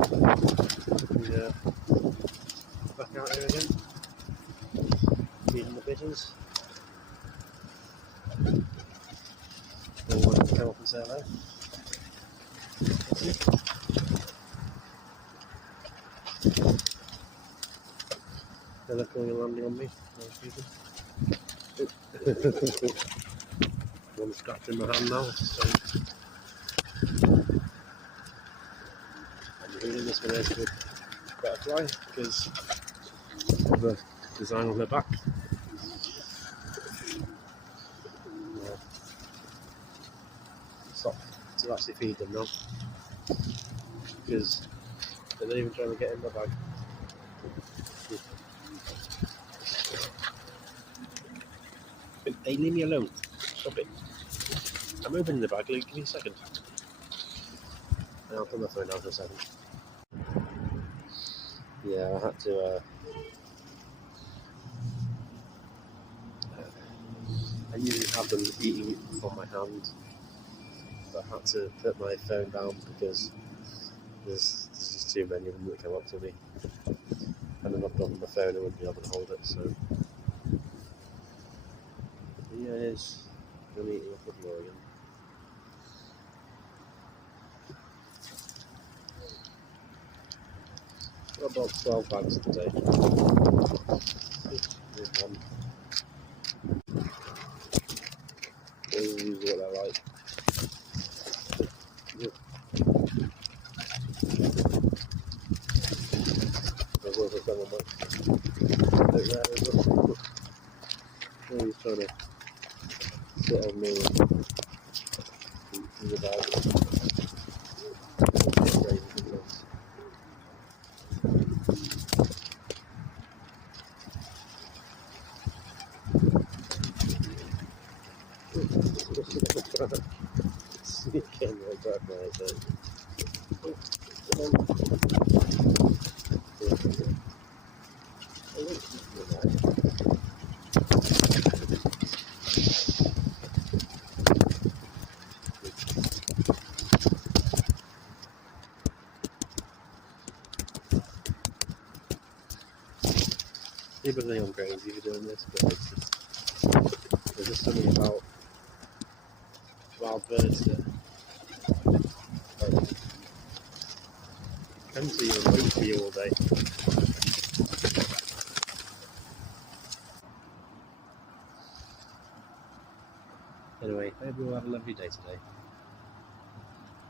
Yeah. Back out here again. Feeding the pigeons. All want to come up and say hello. They're looking and landing on me. One scratch in my hand now, so I'm reading this one is a butterfly because of the design on the back. Stop to actually feed them now because they're not even trying to get in my bag. Hey, leave me alone. Stop it. I'm opening the bag, Luke. Give me a second. I'll put my phone down for a second. Yeah, I had to. I usually have them eating on my hand, but I had to put my phone down because there's just too many of them that come up to me. And I'm not on my phone, I wouldn't be able to hold it. So yeah, it's I'm eating off the floor again. Got about 12 bags today. There's one. They're usually what they're like. There's also someone like he's trying to sit on me and eat from the bag. Sneaking like that, right? People think I'm crazy for doing this, but it's just, there's just something about wild birds that come to you and wait for you all day. Anyway, I hope you all have a lovely day today.